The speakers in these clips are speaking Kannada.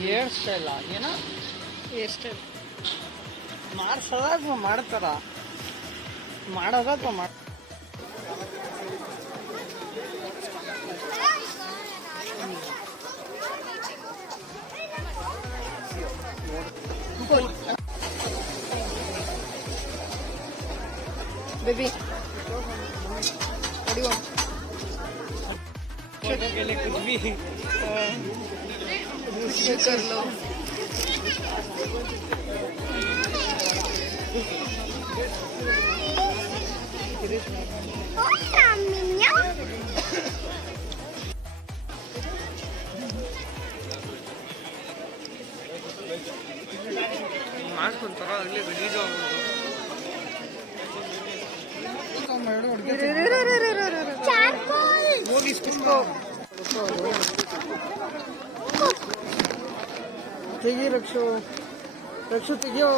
ಹೇರ್ ಸ್ಟೈಲ ಏನ ಹೇರ್ ಸ್ಟೈಲ್ ಮಾಡ್ಸೋದ ಅಥವಾ ಮಾಡ್ತಾರ ಮಾಡೋದ ಅಥವಾ बेबी के लिए कुछ भी कर लो ಮಾಡ್ಕೊಂತಾರ ಅಲ್ಲಿ ರಿಲೀಸ್ ಆಗ್ಬೋದು ಹೋಗಿ ತೆಗಿ ರಕ್ಷು ತೆಗಿಯೋ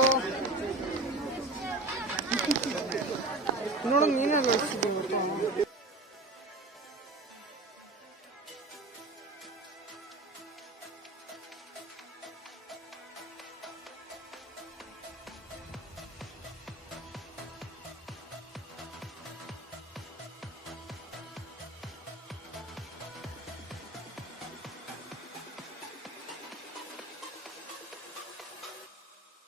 ನೋಡು ನೀನೇ ಬೆಳೆಸಿದ್ದೀನಿ